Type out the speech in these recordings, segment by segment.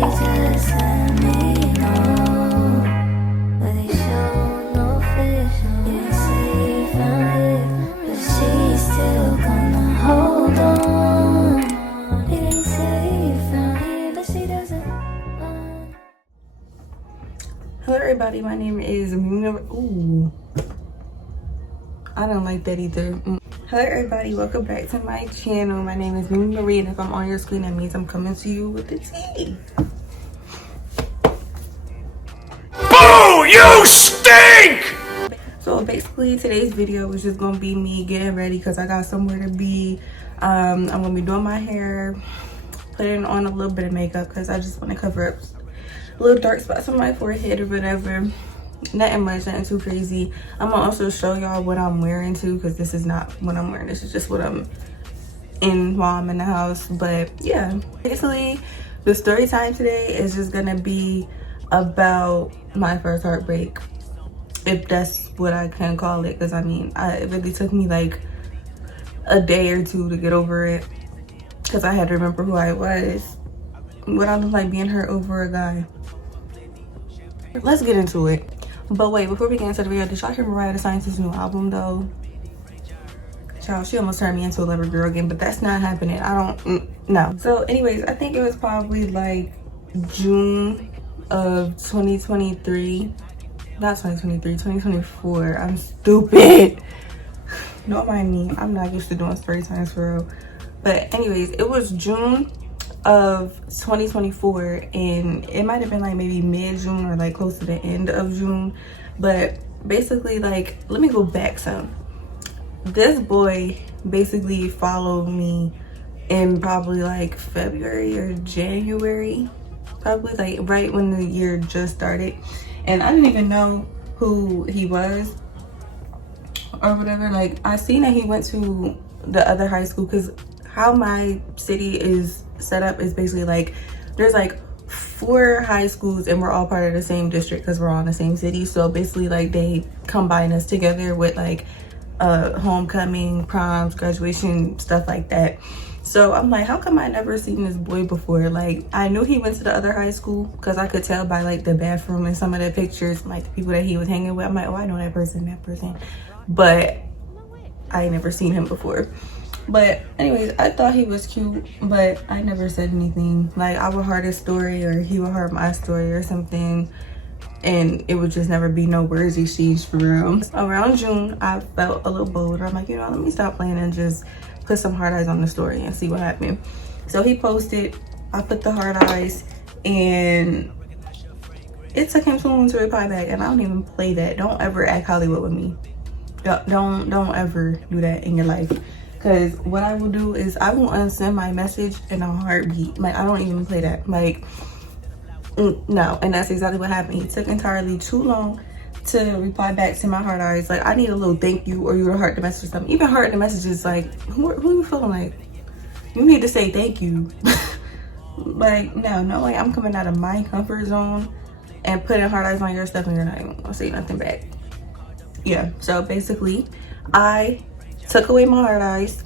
just let me know. But they show no affection. They say you found it, but she's still gonna hold on. They say you found it, but she doesn't want. Hello everybody, my name is Ooh, I don't like that either. Hello everybody, welcome back to my channel. My name is Mimi Marie, and if I'm on your screen, that means I'm coming to you with the tea. Boo! You stink! So basically today's video is just gonna be me getting ready because I got somewhere to be. I'm gonna be doing my hair, putting on a little bit of makeup because I just want to cover up little dark spots on my forehead or whatever. Nothing much, nothing too crazy. I'm gonna also show y'all what I'm wearing too, because this is not what I'm wearing, this is just what I'm in while I'm in the house. But yeah, basically the story time today is just gonna be about my first heartbreak, if that's what I can call it, because I mean it really took me like a day or two to get over it, because I had to remember who I was, what I look like being hurt over a guy. Let's get into it. But wait, before we get into the video, did y'all hear Mariah the Scientist's new album though? Child, she almost turned me into a lover girl again, but that's not happening. I don't no. So anyways, I think it was probably like June of 2023. Not 2023, 2024. I'm stupid. Don't mind me. I'm not used to doing story times for real. But anyways, it was June of 2024, and it might have been like maybe mid-June or like close to the end of June. But basically, like, let me go back some. This boy basically followed me in probably like February or January, probably like right when the year just started, and I didn't even know who he was or whatever. Like, I seen that he went to the other high school, because how my city is set up is basically like there's like 4 high schools and we're all part of the same district because we're all in the same city. So basically like they combine us together with like homecoming, proms, graduation, stuff like that. So I'm like, how come I never seen this boy before? Like, I knew he went to the other high school because I could tell by like the bathroom and some of the pictures, like the people that he was hanging with. I'm like, oh, I know that person. But I ain't never seen him before. But anyways, I thought he was cute, but I never said anything. Like, I would heart his story or he would heart my story or something, and it would just never be no words exchanged for real. Around June, I felt a little bolder. I'm like, you know, let me stop playing and just put some heart eyes on the story and see what happened. So he posted, I put the heart eyes, and it took him too long to reply back, and I don't even play that. Don't ever act Hollywood with me. Don't ever do that in your life. Because what I will do is I will unsend my message in a heartbeat. Like, I don't even play that. Like, no. And that's exactly what happened. He took entirely too long to reply back to my heart eyes. Like, I need a little thank you, or you to heart the message or something. Even heart the message is like, who you feeling like? You need to say thank you. Like, no way I'm coming out of my comfort zone and putting heart eyes on your stuff and you're not even gonna say nothing back. Yeah, so basically I took away my heart eyes,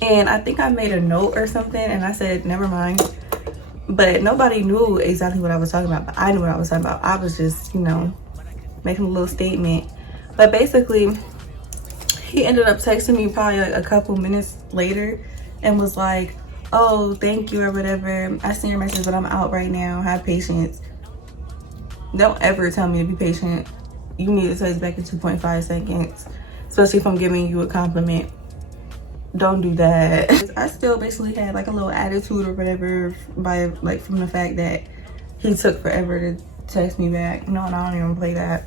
and I think I made a note or something, and I said never mind. But nobody knew exactly what I was talking about, but I knew what I was talking about. I was just, you know, making a little statement. But basically he ended up texting me probably like a couple minutes later and was like, oh, thank you or whatever, I seen your message but I'm out right now, have patience. Don't ever tell me to be patient. You need to text back in 2.5 seconds. Especially if I'm giving you a compliment. Don't do that. I still basically had like a little attitude or whatever by like from the fact that he took forever to text me back. No, I don't even play that.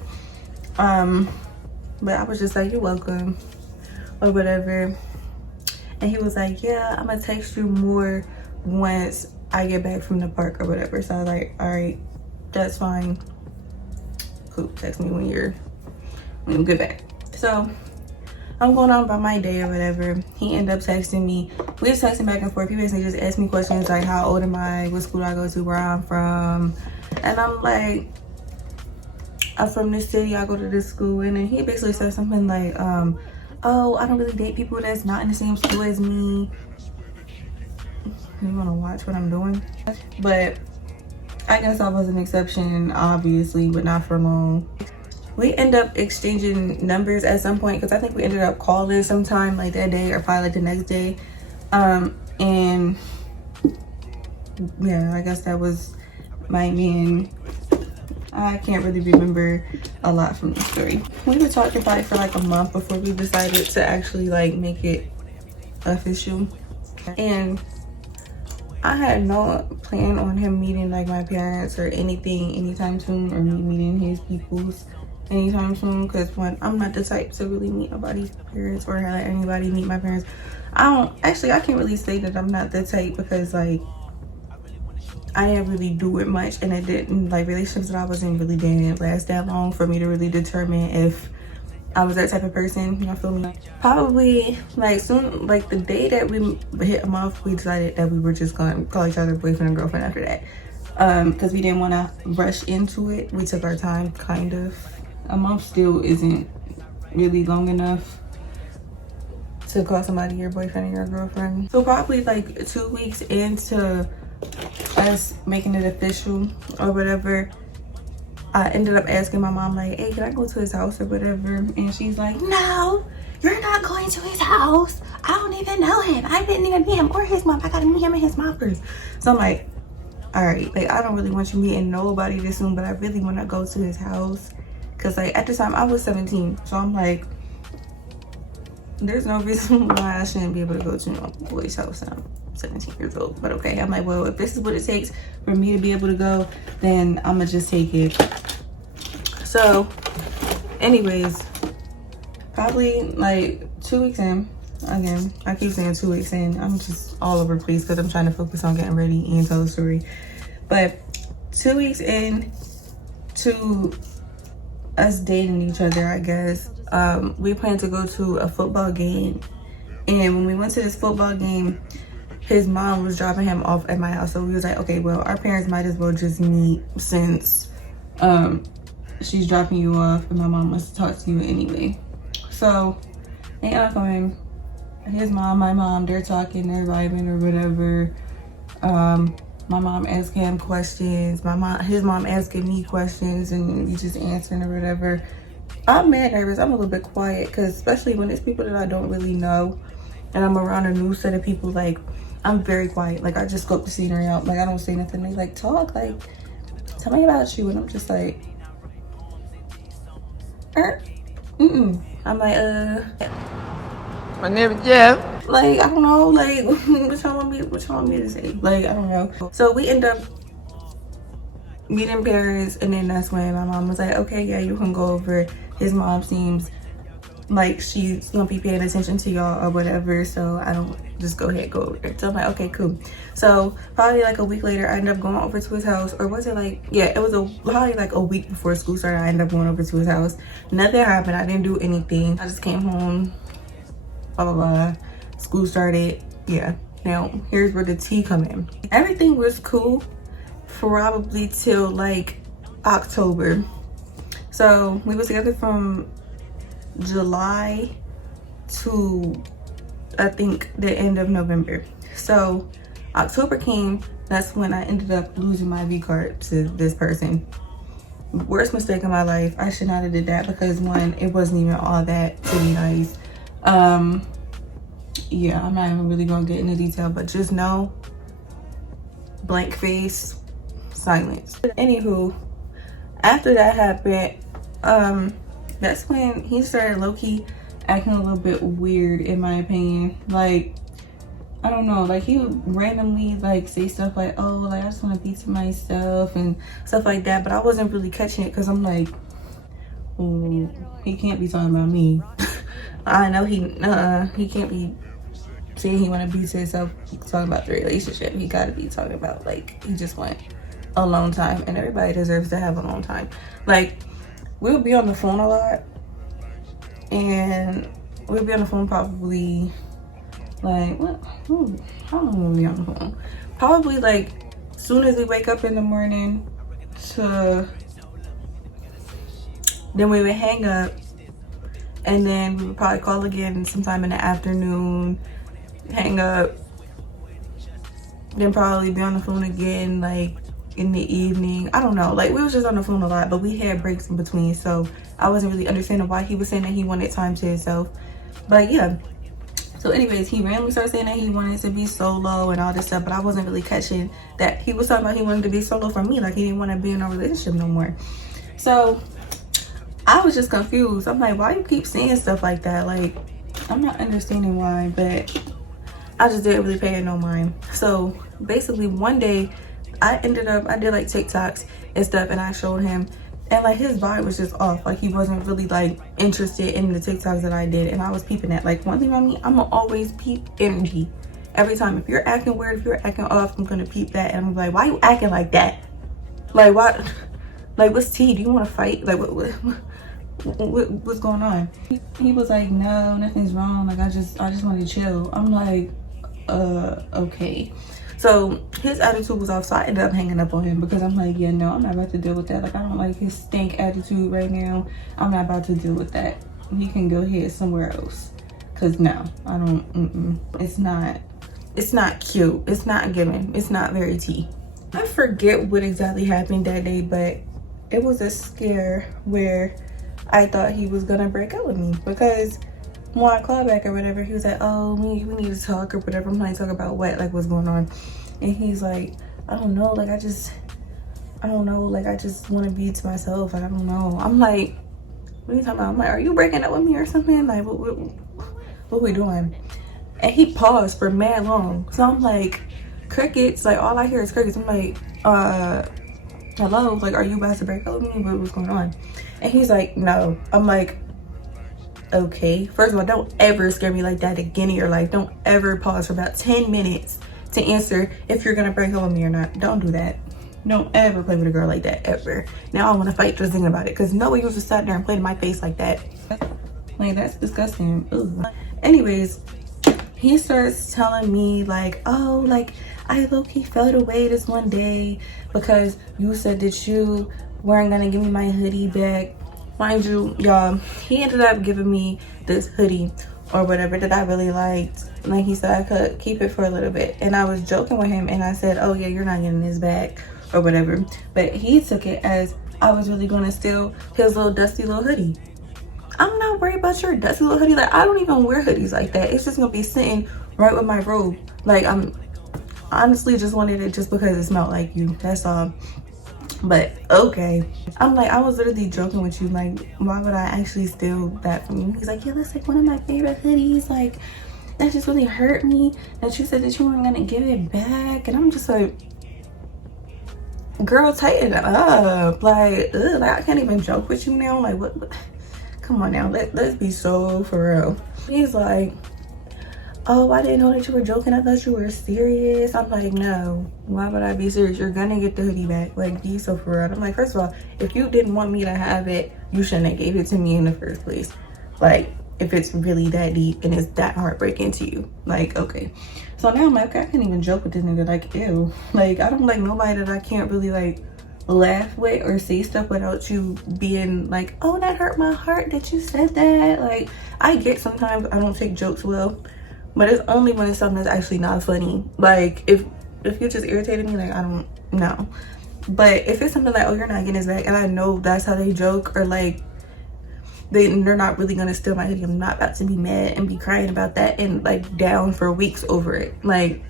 But I was just like, you're welcome or whatever. And he was like, yeah, I'm gonna text you more once I get back from the park or whatever. So I was like, all right, that's fine. Cool, text me when you get back. So I'm going on by my day or whatever. He ended up texting me. We just texting back and forth. He basically just asked me questions like, how old am I? What school do I go to? Where I'm from? And I'm like, I'm from this city. I go to this school. And then he basically said something like, oh, I don't really date people that's not in the same school as me. you want to watch what I'm doing. But I guess I was an exception, obviously, but not for long. We end up exchanging numbers at some point because I think we ended up calling sometime like that day or probably like the next day. And yeah, I guess that was my man. I can't really remember a lot from the story. We were talking about it for like a month before we decided to actually like make it official. And I had no plan on him meeting like my parents or anything anytime soon, or me meeting his peoples anytime soon, because one, I'm not the type to really meet nobody's parents or let anybody meet my parents. I can't really say that I'm not the type, because like I didn't really do it much, and it didn't, like, relationships that I was in really didn't last that long for me to really determine if I was that type of person, you know, feel me? Probably like soon, like the day that we hit a month, we decided that we were just gonna call each other boyfriend and girlfriend after that, because we didn't want to rush into it. We took our time, kind of. A month still isn't really long enough to call somebody your boyfriend or your girlfriend. So probably like 2 weeks into us making it official or whatever, I ended up asking my mom, like, hey, can I go to his house or whatever? And she's like, no, you're not going to his house. I don't even know him. I didn't even meet him or his mom. I gotta meet him and his mom first. So I'm like, all right, like, I don't really want you meeting nobody this soon, but I really want to go to his house. Because like at the time I was 17, so I'm like, there's no reason why I shouldn't be able to go to a boy's house. I'm 17 years old, but okay. I'm like, well, if this is what it takes for me to be able to go, then I'm gonna just take it. So anyways, probably like 2 weeks in, again, I keep saying 2 weeks in, I'm just all over the place because I'm trying to focus on getting ready and tell the story. But 2 weeks in to us dating each other, I guess, we planned to go to a football game. And when we went to this football game, his mom was dropping him off at my house. So we was like, okay, well, our parents might as well just meet since she's dropping you off and my mom wants to talk to you anyway. So they end up coming. His mom, my mom, they're talking, they're vibing or whatever. My mom asking him questions, his mom asking me questions, and we just answering or whatever. I'm mad nervous. I'm a little bit quiet, because especially when it's people that I don't really know and I'm around a new set of people, like, I'm very quiet. Like, I just scope the scenery out. Like, I don't say nothing. They like, talk, like, tell me about you. And I'm just like, I'm like, my name is Jeff. like, I don't know, like, what y'all want me to say? Like, I don't know. So we end up meeting parents, and then that's when my mom was like, okay, yeah, you can go over. His mom seems like she's gonna be paying attention to y'all or whatever, so I don't, just go ahead, go over there. So I'm like, okay, cool. So probably like a week later, I ended up going over to his house, or was it like, yeah, it was probably like a week before school started. I ended up going over to his house. Nothing happened. I didn't do anything. I just came home, blah blah blah. School started. Yeah, now here's where the tea come in. Everything was cool probably till like October. So we was together from July to I think the end of November. So October came, that's when I ended up losing my V card to this person. Worst mistake in my life. I should not have did that, because one, it wasn't even all that to be nice. Yeah, I'm not even really gonna get into detail, but just know, blank face, silence. Anywho, after that happened, that's when he started low-key acting a little bit weird, in my opinion. Like, I don't know, like, he would randomly like say stuff like, oh, like, I just want to be to myself and stuff like that, but I wasn't really catching it, because I'm like, oh, he can't be talking about me. I know he can't be saying he want to be to himself talking about the relationship. He got to be talking about, like, he just want alone time, and everybody deserves to have alone time. Like, we'll be on the phone a lot, and we'll be on the phone probably like, how long will we be on the phone? Probably like soon as we wake up in the morning to then we would hang up, and then we would probably call again sometime in the afternoon, hang up, then probably be on the phone again like in the evening. I don't know, like we was just on the phone a lot, but we had breaks in between, so I wasn't really understanding why he was saying that he wanted time to himself. But yeah, so anyways, he randomly started saying that he wanted to be solo and all this stuff, but I wasn't really catching that he was talking about he wanted to be solo from me, like he didn't want to be in a relationship no more. So I was just confused. I'm like, why you keep saying stuff like that? Like, I'm not understanding why, but I just didn't really pay it no mind. So basically one day I did like TikToks and stuff, and I showed him, and like his vibe was just off. Like he wasn't really like interested in the TikToks that I did, and I was peeping at. Like one thing on me, I'm gonna always peep energy. Every time, if you're acting weird, if you're acting off, I'm gonna peep that, and I'm like, why you acting like that? Like what? Like what's tea? Do you want to fight? Like what's going on? He was like, no, nothing's wrong. Like I just want to chill. I'm like, okay. So his attitude was off, so I ended up hanging up on him because I'm like, yeah, no, I'm not about to deal with that. Like I don't like his stink attitude right now. I'm not about to deal with that. He can go ahead somewhere else, because no, I don't. It's not cute. It's not giving. It's not very tea. I forget what exactly happened that day, but it was a scare where I thought he was gonna break up with me, because when I called back or whatever, he was like, oh, we need to talk or whatever. I'm like, talk about what? Like, what's going on? And he's like, I don't know. Like, I don't know. Like, I just want to be to myself. Like, I don't know. I'm like, what are you talking about? I'm like, are you breaking up with me or something? Like, what we doing? And he paused for mad long. So I'm like, crickets. Like, all I hear is crickets. I'm like, hello? Like, are you about to break up with me? What's going on? And he's like, no. I'm like, okay, first of all, don't ever scare me like that again in your life. Don't ever pause for about 10 minutes to answer if you're gonna break up with me or not. Don't do that. Don't ever play with a girl like that, ever. Now I want to fight just thinking about it, because no one used to sit there and play in my face like that. Like, that's disgusting. Ooh. Anyways, he starts telling me like, oh, like I low-key felt away this one day because you said that you weren't gonna give me my hoodie back. Mind you, y'all, he ended up giving me this hoodie or whatever that I really liked. Like he said I could keep it for a little bit, and I was joking with him and I said, oh yeah, you're not getting this back or whatever. But he took it as I was really gonna steal his little dusty little hoodie. I'm not worried about your dusty little hoodie. Like, I don't even wear hoodies like that. It's just gonna be sitting right with my robe. Like, I'm honestly just wanted it just because it smelled like you, that's all. But okay, I'm like, I was literally joking with you. Like, why would I actually steal that from you? He's like, yeah, that's like one of my favorite hoodies. Like, that just really hurt me that you said that you weren't gonna give it back. And I'm just like, girl, tighten up. Like, ugh, like I can't even joke with you now. Like, what? Come on now, let's be so for real. He's like, oh, I didn't know that you were joking. I thought you were serious. I'm like, no, why would I be serious? You're gonna get the hoodie back. Like, be so for real. I'm like, first of all, if you didn't want me to have it, you shouldn't have gave it to me in the first place. Like, if it's really that deep and it's that heartbreaking to you. Like, okay. So now I'm like, I can't even joke with this nigga. Like, ew. Like, I don't like nobody that I can't really like laugh with or say stuff without you being like, oh, that hurt my heart that you said that. Like, I get sometimes I don't take jokes well, but it's only when it's something that's actually not funny. Like, if you just irritated me, like, I don't know. But if it's something like, oh, you're not getting this back, and I know that's how they joke, or like they're not really gonna steal my hoodie, I'm not about to be mad and be crying about that and like down for weeks over it, like,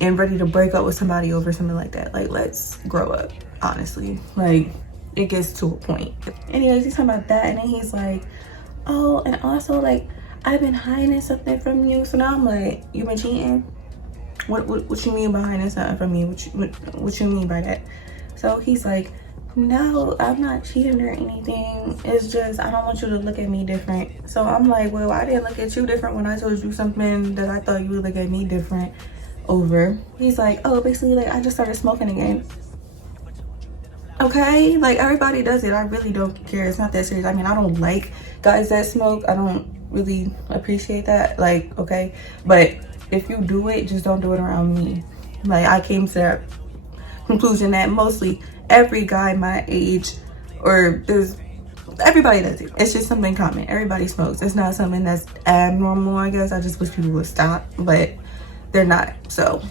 and ready to break up with somebody over something like that. Like, let's grow up, honestly. Like, it gets to a point. Anyways, he's talking about that, and then he's like, oh, and also like, I've been hiding something from you. So now I'm like, you been cheating? What you mean by hiding something from me? What you mean by that? So he's like, no, I'm not cheating or anything. It's just, I don't want you to look at me different. So I'm like, well, I didn't look at you different when I told you something that I thought you would look at me different over. He's like, oh, basically, like, I just started smoking again. Okay, like, everybody does it. I really don't care. It's not that serious. I mean, I don't like guys that smoke. I don't really appreciate that. Like, okay, but if you do it, just don't do it around me. Like, I came to that conclusion that mostly every guy my age, or everybody does it. It's just something common. Everybody smokes. It's not something that's abnormal, I guess. I just wish people would stop, but they're not. So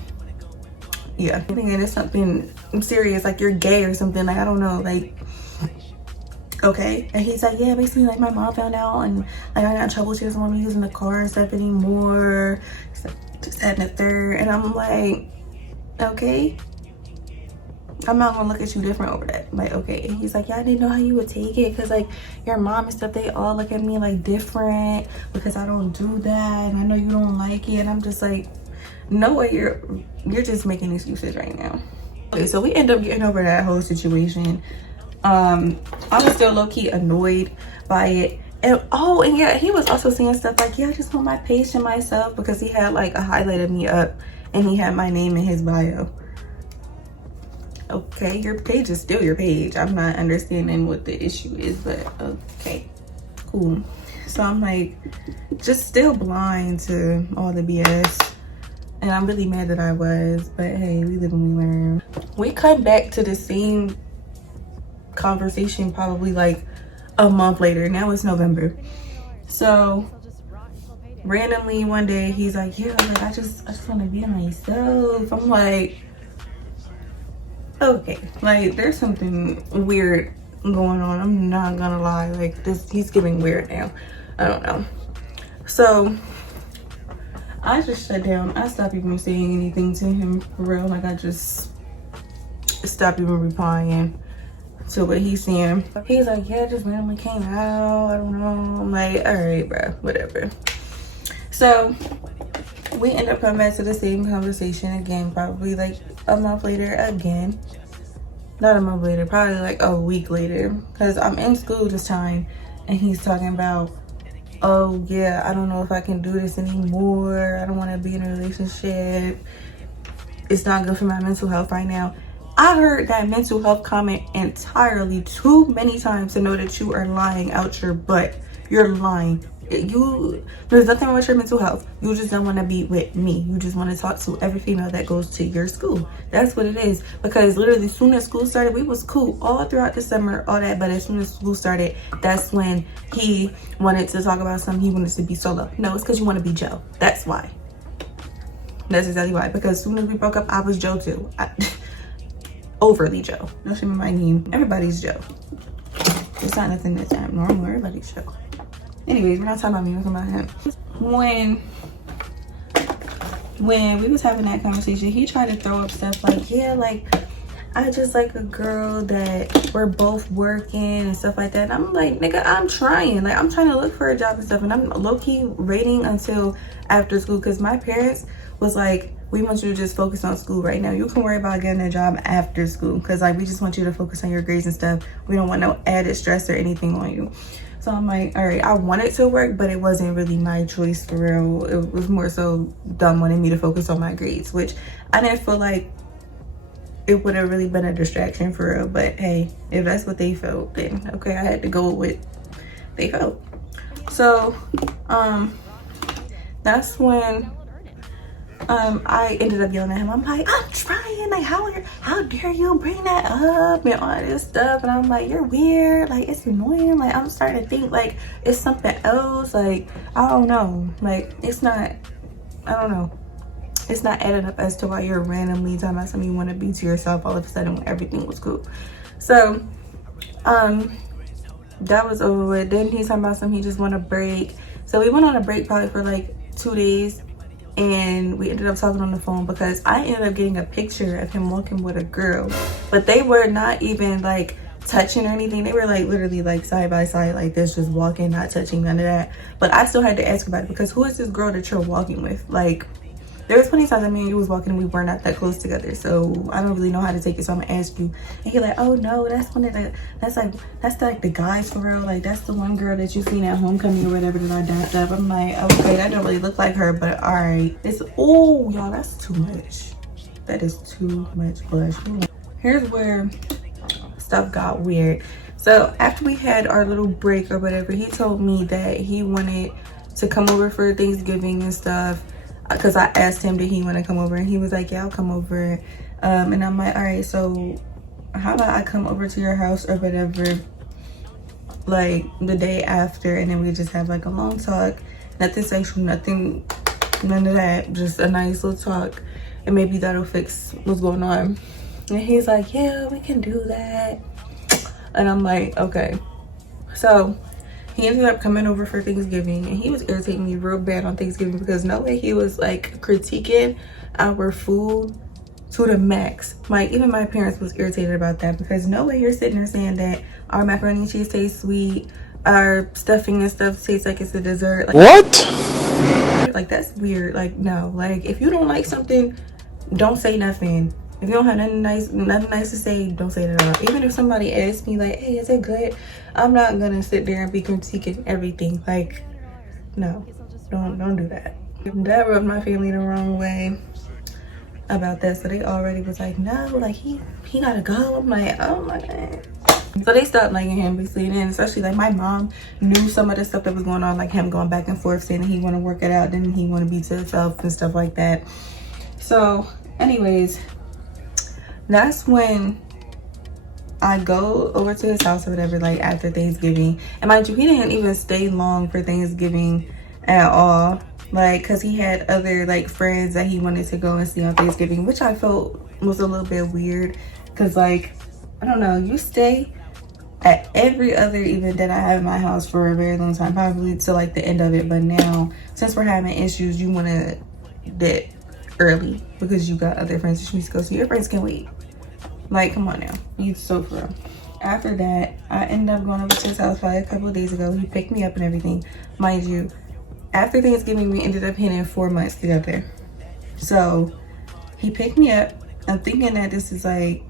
yeah, I think it's something serious, like you're gay or something, like I don't know, like, okay. And he's like, yeah, basically like my mom found out and like I got in trouble, she doesn't want me using the car and stuff anymore, just having a third. And I'm like, okay, I'm not gonna look at you different over that, like, okay. And he's like, yeah, I didn't know how you would take it because like your mom and stuff, they all look at me like different because I don't do that and I know you don't like it. And I'm just like, no way, you're just making excuses right now. Okay, so we end up getting over that whole situation. I was still low-key annoyed by it. And oh, and yeah, he was also saying stuff like, yeah, I just want my page to myself, because he had like a highlight of me up and he had my name in his bio. Okay, your page is still your page. I'm not understanding what the issue is, but okay, cool. So I'm like just still blind to all the BS, and I'm really mad that I was, but hey, we live and we learn. We come back to the same conversation probably like a month later. Now it's November. So randomly one day he's like, yeah, like I just want to be myself. I'm like, okay, like there's something weird going on. I'm not gonna lie, like this, he's getting weird now. I don't know. So I just shut down. I stopped even saying anything to him for real. Like I just stopped even replying to what he's saying. He's like, yeah, it just randomly came out, I don't know. I'm like, all right, bro, whatever. So we end up coming back to the same conversation again, probably like a month later again. Not a month later, probably like a week later, because I'm in school this time and he's talking about, oh yeah, I don't know if I can do this anymore, I don't want to be in a relationship, it's not good for my mental health right now. I heard that mental health comment entirely too many times to know that you are lying out your butt. You're lying. There's nothing wrong with your mental health. You just don't want to be with me. You just want to talk to every female that goes to your school. That's what it is. Because literally, as soon as school started, we was cool all throughout the summer, all that. But as soon as school started, that's when he wanted to talk about something. He wanted to be solo. No, it's because you want to be Joe. That's why. That's exactly why. Because as soon as we broke up, I was Joe too. Overly Joe. Don't shame my name. Everybody's Joe. It's not nothing that's abnormal. Everybody's Joe. Anyways, we're not talking about me, we're talking about him. When we was having that conversation, he tried to throw up stuff like, yeah, like I just like a girl that we're both working and stuff like that. And I'm like, nigga, I'm trying. Like, I'm trying to look for a job and stuff. And I'm low-key waiting until after school, because my parents was like, we want you to just focus on school right now. You can worry about getting a job after school, because like we just want you to focus on your grades and stuff. We don't want no added stress or anything on you. So I'm like, all right, I wanted to work, but it wasn't really my choice for real. It was more so them wanting me to focus on my grades, which I didn't feel like it would have really been a distraction for real. But hey, if that's what they felt, then okay, I had to go with what they felt. So that's when I ended up yelling at him. I'm like, I'm trying, like how dare you bring that up and all this stuff. And I'm like, you're weird, like it's annoying, like I'm starting to think like it's something else, like I don't know, like it's not, I don't know, it's not adding up as to why you're randomly talking about something you want to be to yourself all of a sudden when everything was cool. So that was over with. Then he's talking about something he just want a break. So we went on a break probably for like 2 days, and we ended up talking on the phone because I ended up getting a picture of him walking with a girl, but they were not even like touching or anything. They were like literally like side by side like this, just walking, not touching, none of that. But I still had to ask about it, because who is this girl that you're walking with? Like, there was plenty times that me and you was walking and we were not that close together, so I don't really know how to take it. So I'm gonna ask you. And you're like, oh no, that's one of the, that's like the guys for real, like that's the one girl that you seen at homecoming or whatever that I dapped up. I'm like, okay, that don't really look like her, but all right. It's, oh y'all, that's too much. That is too much blush. Here's where stuff got weird. So after we had our little break or whatever, he told me that he wanted to come over for Thanksgiving and stuff, because I asked him, did he want to come over, and he was like, yeah, I'll come over. And I'm like, all right, so how about I come over to your house or whatever, like the day after, and then we just have like a long talk, nothing sexual, nothing, none of that, just a nice little talk. and maybe that'll fix what's going on. And he's like, yeah, we can do that. And I'm like, okay. So he ended up coming over for Thanksgiving, and he was irritating me real bad on Thanksgiving because no way he was like critiquing our food to the max. Like, even my parents was irritated about that because no way you're sitting there saying that our macaroni and cheese tastes sweet, our stuffing and stuff tastes like it's a dessert. Like, What? like, that's weird. Like, no. Like, if you don't like something, don't say nothing. If you don't have nothing nice to say, don't say it at all. Even if somebody asks me like, hey, is it good? I'm not gonna sit there and be critiquing everything. Like, no, don't do that. That rubbed my family the wrong way about that, so they already was like, no, like he gotta go. I'm like, oh my god. So they stopped liking him basically, and then especially like my mom knew some of the stuff that was going on, like him going back and forth saying that he want to work it out, then he want to be to himself and stuff like that. So anyways, that's when I go over to his house or whatever, like after Thanksgiving. And mind you, he didn't even stay long for Thanksgiving at all, like because he had other like friends that he wanted to go and see on Thanksgiving, which I felt was a little bit weird because, like, I don't know, you stay at every other event that I have in my house for a very long time, probably to like the end of it, but now since we're having issues, you want to dip early because you got other friends that you need to go see. Your friends can wait. Like, come on now, you so for real. After that, I ended up going over to his house probably a couple of days ago. He picked me up and everything. Mind you, after Thanksgiving, we ended up hitting 4 months together. So he picked me up. I'm thinking that this is like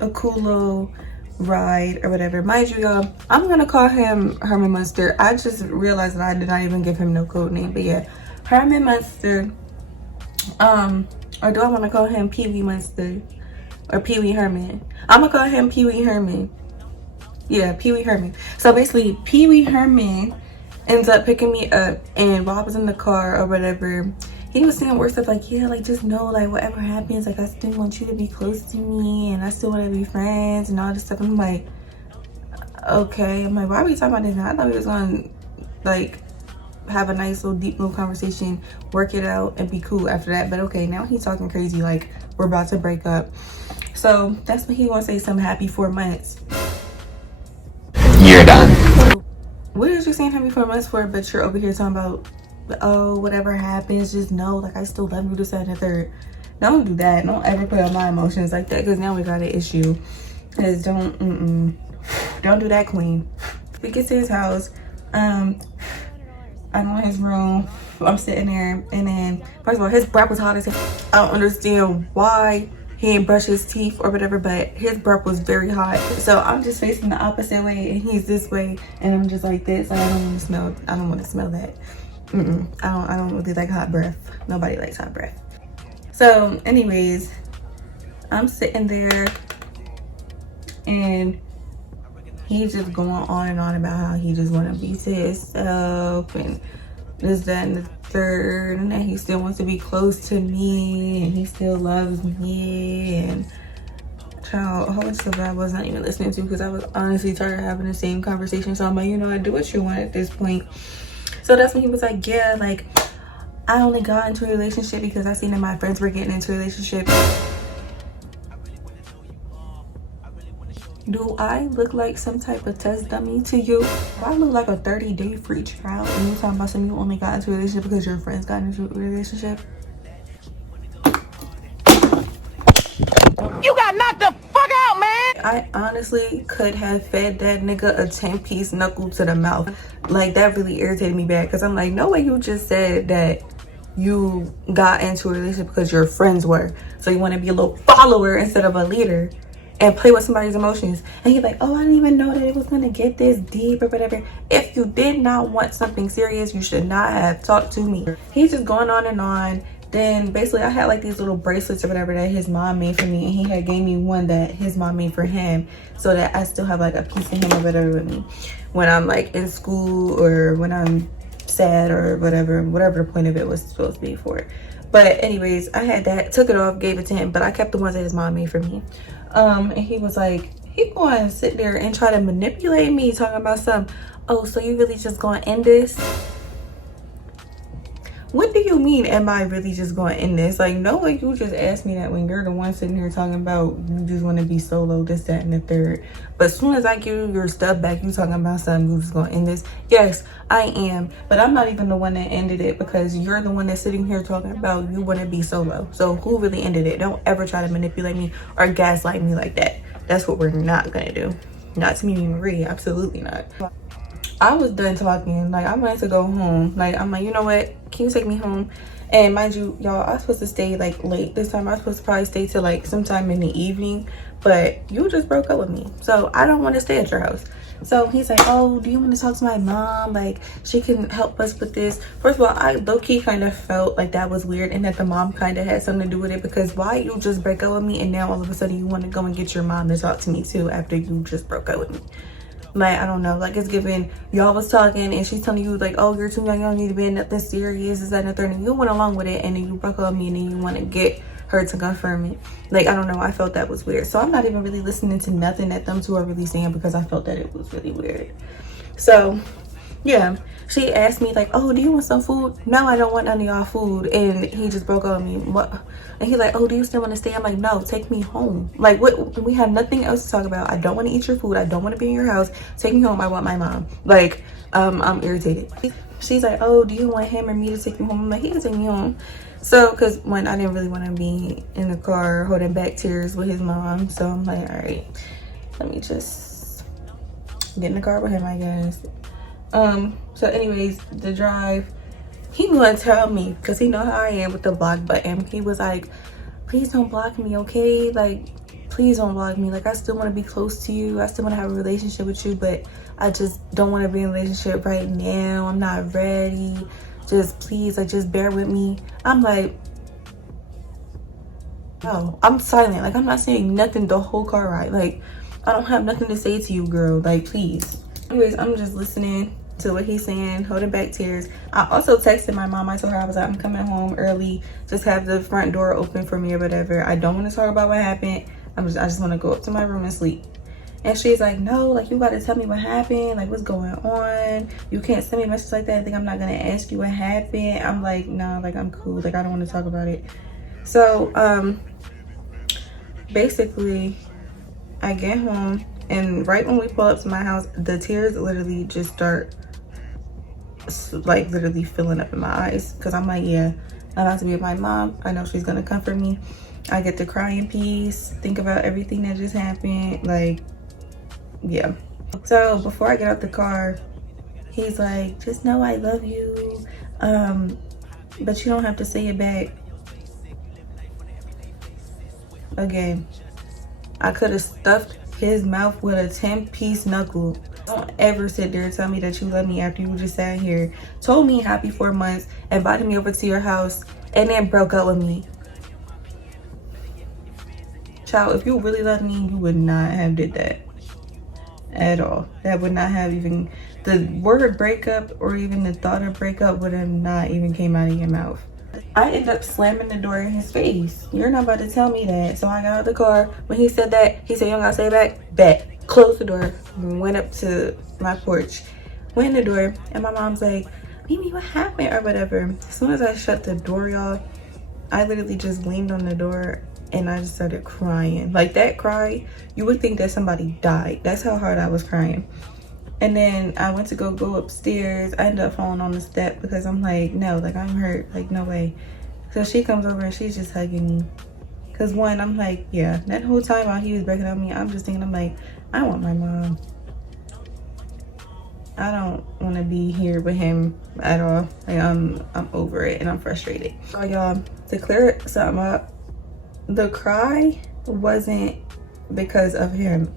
a cool little ride or whatever. Mind you, y'all, I'm gonna call him Herman Munster. I just realized that I did not even give him no code name, but yeah, Herman Munster. Or do I want to call him PeWee Munster or PeWee Herman? I'm gonna call him PeWee Herman. Yeah, PeWee Herman. So basically, PeWee Herman ends up picking me up, and while I was in the car or whatever, he was saying words stuff like, yeah, like, just know, like, whatever happens, like, I still want you to be close to me, and I still want to be friends, and all this stuff. I'm like, okay. I'm like, why are we talking about this now? I thought we was gonna, like, have a nice little deep little conversation, work it out, and be cool after that. But okay, now he's talking crazy, like, we're about to break up. So that's when he wants to say some happy 4 months. You're done. So, what is you saying happy 4 months for, but you're over here talking about, oh, whatever happens, just know, like, I still love you, this, that, and the third. Don't do that. Don't ever put on my emotions like that, because now we got an issue. Because don't do that, queen. We get to his house. I'm in his room. I'm sitting there, and then first of all, his breath was hot as hell. I don't understand why he didn't brush his teeth or whatever, but his breath was very hot. So I'm just facing the opposite way, and he's this way, and I'm just like this. Like, I don't want to smell that. I don't really like hot breath. Nobody likes hot breath. So anyways, I'm sitting there, and he's just going on and on about how he just want to be to himself and this, that, and the third, and that he still wants to be close to me, and he still loves me, and child, a whole bunch of stuff that I was not even listening to because I was honestly tired of having the same conversation. So I'm like, you know, I do what you want at this point. So that's when he was like, yeah, like, I only got into a relationship because I seen that my friends were getting into a relationship. Do I look like some type of test dummy to you? Do I look like a 30-day free trial and you talking about something you only got into a relationship because your friends got into a relationship? You got knocked the fuck out, man! I honestly could have fed that nigga a 10-piece knuckle to the mouth. Like, that really irritated me bad because I'm like, no way you just said that you got into a relationship because your friends were. So you want to be a little follower instead of a leader and play with somebody's emotions. And he's like, oh, I didn't even know that it was going to get this deep or whatever. If you did not want something serious, you should not have talked to me. He's just going on and on. Then basically I had like these little bracelets or whatever that his mom made for me, and he had gave me one that his mom made for him so that I still have like a piece of him or whatever with me when I'm like in school or when I'm sad or whatever the point of it was supposed to be for. But anyways, I had that, took it off, gave it to him, but I kept the ones that his mom made for me. And he was like, he going to sit there and try to manipulate me, talking about something. Oh, so you really just going to end this? what do you mean, am I really just going to end this? Like, no, like, you just asked me that when you're the one sitting here talking about you just want to be solo, this, that, and the third. But as soon as I give you your stuff back, you talking about something, you just going to end this. Yes, I am. But I'm not even the one that ended it, because you're the one that's sitting here talking about you want to be solo. So who really ended it? Don't ever try to manipulate me or gaslight me like that. That's what we're not going to do. Not to me, Marie. Absolutely not. I was done talking. Like, I wanted to go home. Like, I'm like, you know what? Can you take me home? And mind you, y'all, I was supposed to stay like late this time. I was supposed to probably stay till like sometime in the evening. But you just broke up with me. So I don't want to stay at your house. So he's like, oh, do you want to talk to my mom? Like, she can help us with this. First of all, I low-key kind of felt like that was weird, and that the mom kind of had something to do with it, because why you just break up with me and now all of a sudden you want to go and get your mom to talk to me too after you just broke up with me? Like, I don't know, like, it's given y'all was talking and she's telling you like, oh, you're too young, you don't need to be nothing serious, is that and the third, and you went along with it, and then you broke up with me and then you want to get her to confirm it. Like, I don't know, I felt that was weird. So I'm not even really listening to nothing that them two are really saying, because I felt that it was really weird. So yeah, she asked me like, oh, do you want some food? No, I don't want none of y'all food. And he just broke up with me. What? And he like, oh, do you still want to stay? I'm like, no, take me home. Like, what? We have nothing else to talk about. I don't want to eat your food. I don't want to be in your house. Take me home. I want my mom. Like, I'm irritated. She's like, oh, do you want him or me to take you home? I'm like, he can take me home. So, because when I didn't really want to be in the car holding back tears with his mom. So I'm like, all right, let me just get in the car with him, I guess. So anyways, the drive, he gonna tell me, because he know how I am with the block button. He was like, please don't block me, okay? Like, please don't block me. Like, I still want to be close to you. I still want to have a relationship with you, but I just don't want to be in a relationship right now. I'm not ready. Just please, like, just bear with me. I'm like, no, I'm silent. Like, I'm not saying nothing the whole car ride. Like, I don't have nothing to say to you, girl. Like, please. Anyways, I'm just listening to what he's saying, holding back tears. I also texted my mom. I told her I was like, I'm coming home early. Just have the front door open for me or whatever. I don't want to talk about what happened. I just want to go up to my room and sleep. And she's like, no, like, you got to tell me what happened. Like, what's going on? You can't send me a message like that. I think I'm not going to ask you what happened. I'm like, no, like, I'm cool. Like, I don't want to talk about it. So, basically, I get home. And right when we pull up to my house, the tears literally just start, like, literally filling up in my eyes. Because I'm like, yeah, I'm about to be with my mom. I know she's going to comfort me. I get to cry in peace, think about everything that just happened. Like, yeah. So before I get out the car, he's like, just know I love you. But you don't have to say it back. Again, I could have stuffed his mouth with a 10-piece knuckle. Don't ever sit there and tell me that you love me after you just sat here, told me happy 4 months, invited me over to your house, and then broke up with me. Child, if you really loved me, you would not have did that at all. That would not have even, the word breakup or even the thought of breakup would have not even came out of your mouth. I ended up slamming the door in his face. You're not about to tell me that. So I got out of the car. When he said that, he said, you don't gotta say it back. Bet. Closed the door. Went up to my porch. Went in the door. And my mom's like, Mimi, what happened? Or whatever. As soon as I shut the door, y'all, I literally just leaned on the door and I just started crying. Like, that cry, you would think that somebody died. That's how hard I was crying. And then I went to go upstairs. I ended up falling on the step because I'm like, no, like, I'm hurt. Like, no way. So she comes over and she's just hugging me. Because one, I'm like, yeah, that whole time while he was breaking up me, I'm just thinking, I'm like, I want my mom. I don't want to be here with him at all. Like, I'm over it and I'm frustrated. So y'all, to clear something up, the cry wasn't because of him.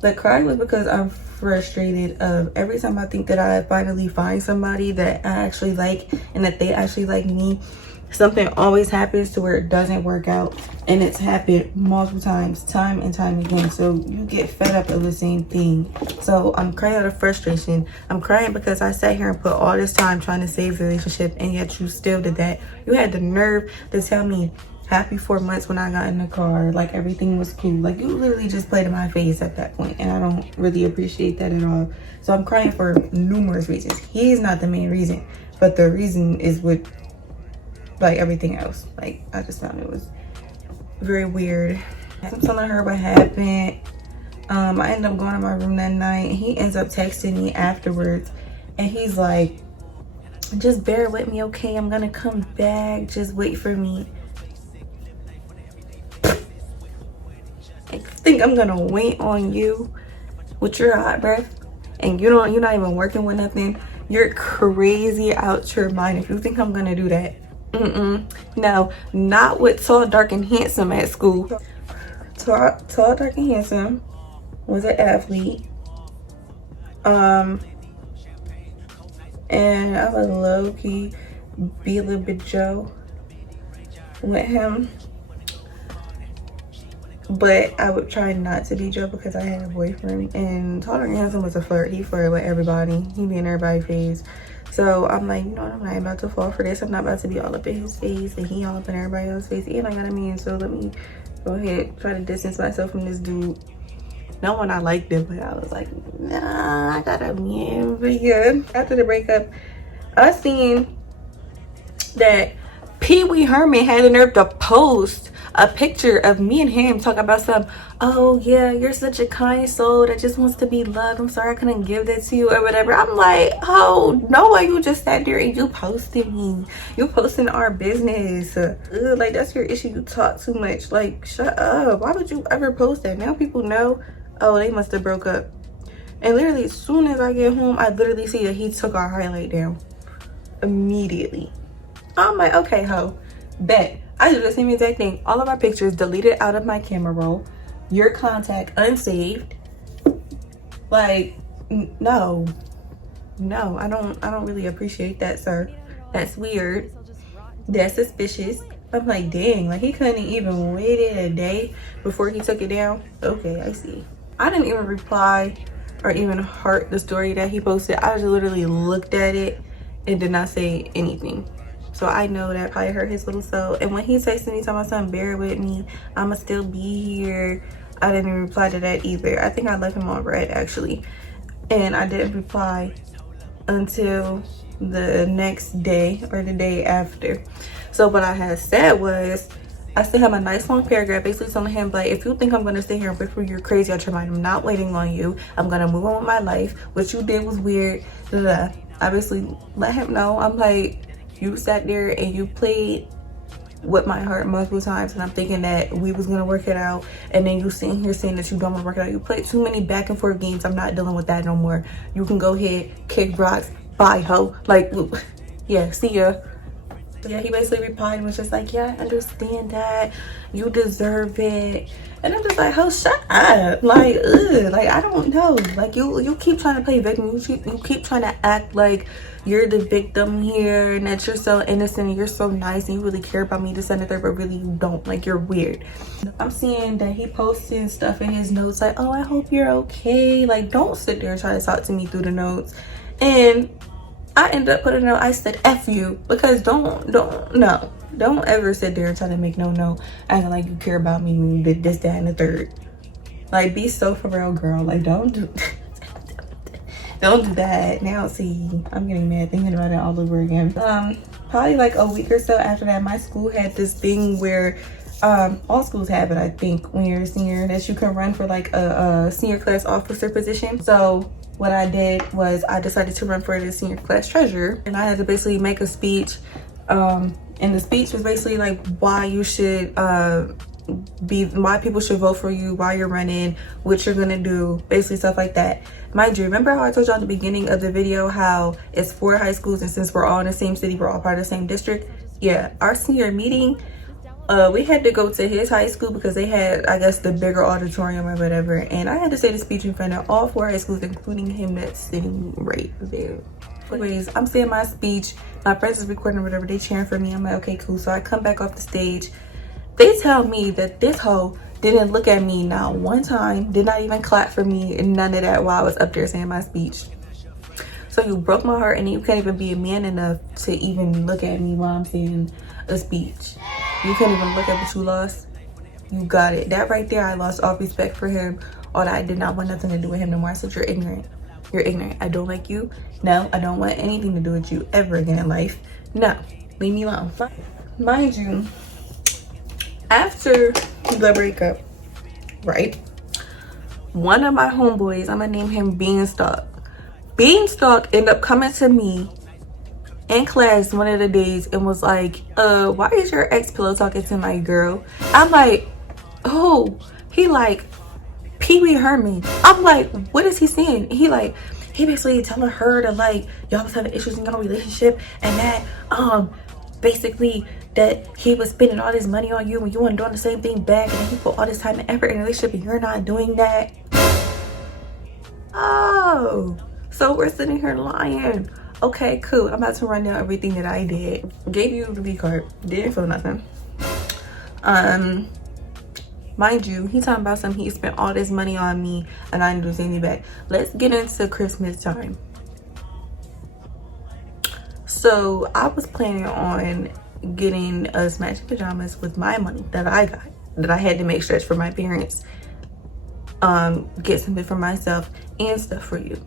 The cry was because I'm frustrated of every time I think that I finally find somebody that I actually like and that they actually like me, something always happens to where it doesn't work out. And it's happened multiple times, time and time again. So you get fed up of the same thing. So I'm crying out of frustration. I'm crying because I sat here and put all this time trying to save the relationship, and yet you still did that. You had the nerve to tell me happy 4 months when I got in the car, like everything was cool. Like, you literally just played in my face at that point, and I don't really appreciate that at all. So I'm crying for numerous reasons. He is not the main reason, but the reason is what like everything else. Like, I just found it was very weird. I'm telling her what happened. I ended up going to my room that night, and he ends up texting me afterwards, and he's like, just bear with me, okay? I'm gonna come back, just wait for me. I think I'm gonna wait on you with your hot breath, and you're not even working with nothing? You're crazy out your mind if you think I'm gonna do that. No, not with Tall, Dark, and Handsome at school. Tall, Dark, and Handsome was an athlete. And I would low-key be a little bit Joe with him. But I would try not to be Joe because I had a boyfriend. And Tall, Dark, and Handsome was a flirt. He flirted with everybody. He be in everybody's face. So I'm like, you know what, I'm not about to fall for this. I'm not about to be all up in his face and he all up in everybody else's face. And I got a man, so let me go ahead, try to distance myself from this dude. No one I liked him, but I was like, nah, I got a man. But yeah, after the breakup, I seen that PeWee Herman had the nerve to post a picture of me and him talking about some, oh yeah, you're such a kind soul that just wants to be loved. I'm sorry I couldn't give that to you or whatever. I'm like, oh, no way you just sat there and you posted me. You posting our business. Like, that's your issue. You talk too much. Like, shut up. Why would you ever post that? Now people know, oh, they must have broke up. And literally, as soon as I get home, I literally see that he took our highlight down immediately. I'm like, okay, ho, bet. I do the same exact thing. All of our pictures deleted out of my camera roll. Your contact unsaved. Like, no, I don't really appreciate that, sir. That's weird. That's suspicious. I'm like, dang, like he couldn't even waited a day before he took it down. Okay, I see. I didn't even reply or even heart the story that he posted. I just literally looked at it and did not say anything. So I know that probably hurt his little soul. And when he texted me talking about something, bear with me, I'ma still be here, I didn't even reply to that either. I think I left him on red actually. And I didn't reply until the next day or the day after. So what I had said was, I sent him a nice long paragraph basically telling him, like, if you think I'm gonna sit here and wait for you, you're crazy out your mind. I'm not waiting on you. I'm gonna move on with my life. What you did was weird. I basically let him know. I'm like, you sat there and you played with my heart multiple times, and I'm thinking that we was gonna work it out, and then you sitting here saying that you don't want to work it out. You played too many back and forth games. I'm not dealing with that no more. You can go ahead, kick rocks, bye ho. Like, yeah, see ya. Yeah, he basically replied and was just like, yeah, I understand that, you deserve it. And I'm just like, oh, shut up. Like, ugh, like, I don't know. Like, you keep trying to play victim. You keep trying to act like you're the victim here and that you're so innocent and you're so nice and you really care about me, this and the third, but really you don't. Like, you're weird. I'm seeing that he posting stuff in his notes like, oh, I hope you're okay. Like, don't sit there and try to talk to me through the notes. And I ended up putting a note, I said, F you, because don't ever sit there and try to make no acting like you care about me when you did this, that, and the third. Like, be so for real, girl. Like, don't do that. Now, see, I'm getting mad thinking about it all over again. Probably like a week or so after that, my school had this thing where all schools have it, I think, when you're a senior, that you can run for like a senior class officer position. So what I did was I decided to run for the senior class treasurer, and I had to basically make a speech. And the speech was basically like why you should why people should vote for you, why you're running, what you're gonna do, basically stuff like that. Mind you, remember how I told you at the beginning of the video how it's 4 high schools, and since we're all in the same city, we're all part of the same district. Yeah, our senior meeting, we had to go to his high school because they had, I guess, the bigger auditorium or whatever, and I had to say the speech in front of all 4 high schools, including him that's sitting right there. Anyways, I'm saying my speech, my friends is recording or whatever, they cheering for me. I'm like, okay, cool. So I come back off the stage. They tell me that this hoe didn't look at me not one time, did not even clap for me, and none of that while I was up there saying my speech. So you broke my heart, and you can't even be a man enough to even look at me while I'm saying a speech. You can't even look at what you lost. You got it. That right there, I lost all respect for him. All that, I did not want nothing to do with him no more. I said, you're ignorant. You're ignorant. I don't like you. No, I don't want anything to do with you ever again in life. No, leave me alone. mind you, after the breakup, right, one of my homeboys, I'm gonna name him Beanstalk. Beanstalk ended up coming to me in class one of the days and was like, why is your ex pillow talking to my girl? I'm like, oh. He like, PeWee Herman. I'm like, what is he saying? He basically telling her to like, y'all was having issues in your relationship, and that basically that he was spending all this money on you when you weren't doing the same thing back, and then he put all this time and effort in a relationship and you're not doing that. Oh, so we're sitting here lying. Okay, cool. I'm about to run down everything that I did. Gave you the V card. Didn't feel nothing. Mind you, he talking about something. He spent all this money on me and I didn't do anything back. Let's get into Christmas time. So I was planning on getting us matching pajamas with my money that I got, that I had to make stretch for my parents, get something for myself and stuff for you.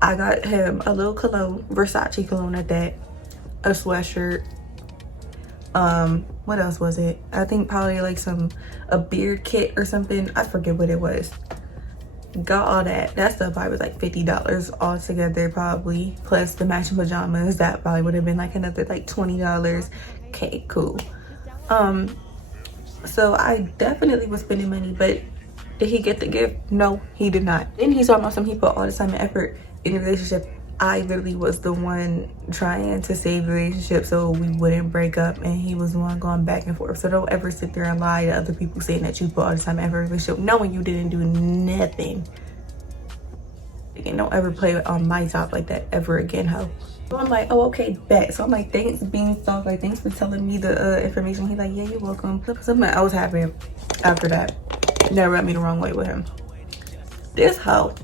I got him a little cologne, Versace cologne at that, a sweatshirt, what else was it? I think probably like a beard kit or something. I forget what it was. Got all that. That stuff probably was like $50 all together probably, plus the matching pajamas. That probably would have been like another like $20. Okay, cool. So I definitely was spending money, but did he get the gift? No, he did not. Then he's talking about some, he put all the time and effort in the relationship. I literally was the one trying to save the relationship so we wouldn't break up, and he was the one going back and forth. So don't ever sit there and lie to other people saying that you put all the time and effort in the relationship knowing you didn't do nothing. And don't ever play on my top like that ever again, ho. So I'm like, oh, okay, bet. So I'm like, thanks, Beanstalk. Like, thanks for telling me the information. He's like, yeah, you're welcome. Something else happened after that. That rubbed me the wrong way with him. This hoe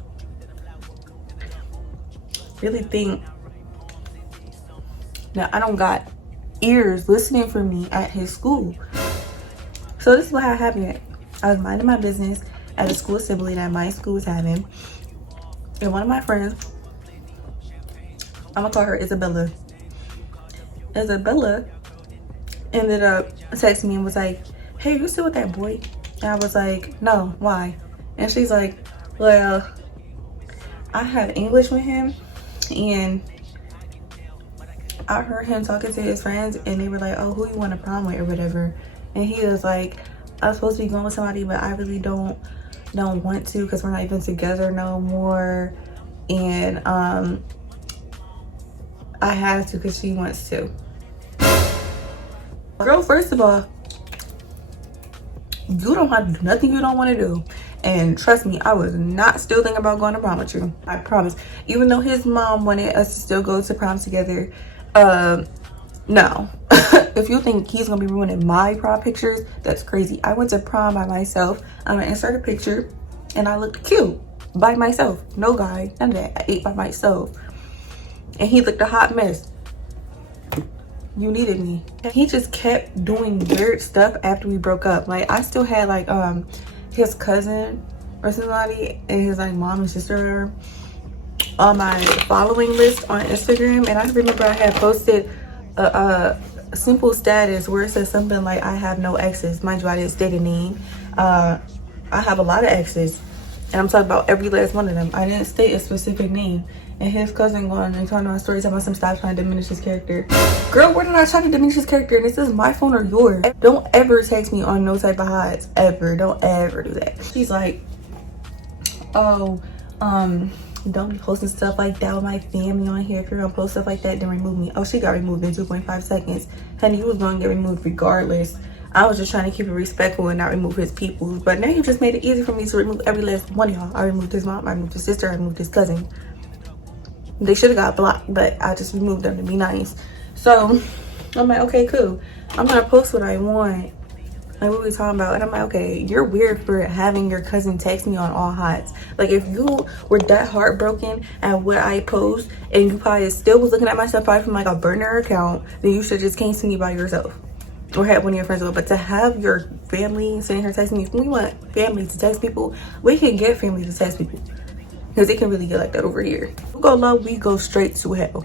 really think that I don't got ears listening for me at his school. So this is what happened. I was minding my business at a school assembly that my school was having, and one of my friends, I'm gonna call her Isabella, ended up texting me and was like, hey, you still with that boy? And I was like, no, why? And she's like, well, I have English with him, and I heard him talking to his friends and they were like, oh, who you want to prom with or whatever. And he was like, I'm supposed to be going with somebody, but I really don't want to because we're not even together no more, and I have to because she wants to. Girl, first of all, you don't have to do nothing you don't want to do. And trust me, I was not still thinking about going to prom with you. I promise. Even though his mom wanted us to still go to prom together, no. If you think he's gonna be ruining my prom pictures, that's crazy. I went to prom by myself. I'm gonna insert a picture, and I looked cute by myself. No guy, none of that. I ate by myself, and he looked a hot mess. You needed me. He just kept doing weird stuff after we broke up. Like, I still had like his cousin or somebody and his like mom and sister on my following list on Instagram, and I remember I had posted a simple status where it says something like, I have no exes. Mind you, I didn't state a name. I have a lot of exes, and I'm talking about every last one of them. I didn't state a specific name. And his cousin going and telling my story, talking about some stop trying to diminish his character. Girl, where did I try to diminish his character? And this is my phone or yours. Don't ever text me on no type of hides. Ever. Don't ever do that. She's like, oh, don't be posting stuff like that with my family on here. If you're gonna post stuff like that, then remove me. Oh, she got removed in 2.5 seconds. Honey, you was gonna get removed regardless. I was just trying to keep it respectful and not remove his peoples. But now you just made it easy for me to remove every last one of y'all. I removed his mom, I removed his sister, I removed his cousin. They should have got blocked, but I just removed them to be nice. So I'm like, okay, cool. I'm gonna post what I want. Like, what we talking about? And I'm like, okay, you're weird for having your cousin text me on all hots. Like, if you were that heartbroken at what I post and you probably still was looking at my stuff probably from like a burner account, then you should just came to me by yourself or had one of your friends over. But to have your family sitting here texting me, if we want family to text people, we can get family to text people. Because it can really get like that over here. We go low, we go straight to hell.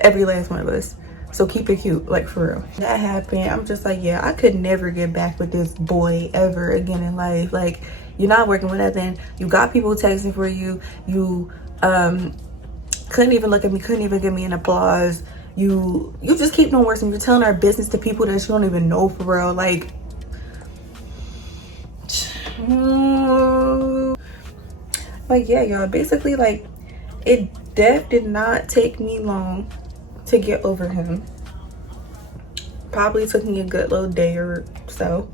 Every last one of us. So keep it cute, like for real. That happened. I'm just like, yeah, I could never get back with this boy ever again in life. Like, you're not working with nothing. You got people texting for you. You couldn't even look at me, couldn't even give me an applause. You just keep doing worse, and you're telling our business to people that you don't even know for real. Like, like yeah, y'all, basically, like, it did not take me long to get over him. Probably took me a good little day or so.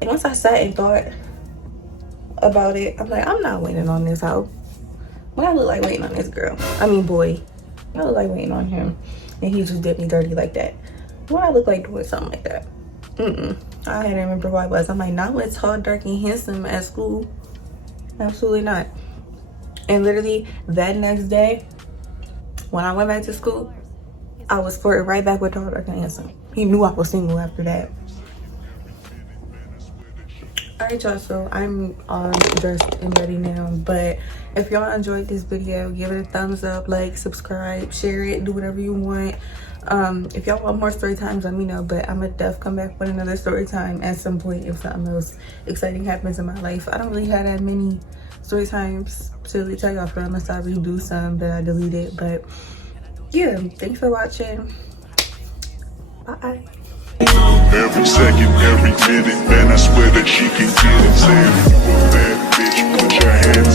And once I sat and thought about it, I'm like, I'm not waiting on this hoe. What I look like waiting on this girl? I mean boy. I look like waiting on him, and he just did me dirty like that. What I look like doing something like that? I didn't remember who I was. I'm like, not with tall, dark, and handsome at school. Absolutely not. And literally that next day, when I went back to school, I was flirting right back with tall, dark, and handsome. He knew I was single after that. Alright y'all, so I'm all dressed and ready now. But if y'all enjoyed this video, give it a thumbs up, like, subscribe, share it, do whatever you want. If y'all want more story times, let me know. But I'm gonna definitely come back with another story time at some point if something else exciting happens in my life. I don't really have that many story times to really tell y'all for, unless I redo some that I deleted. But yeah, thanks for watching. Bye. Every second, every minute, man, I swear that she can get it. Saying, you a bad bitch, put your hands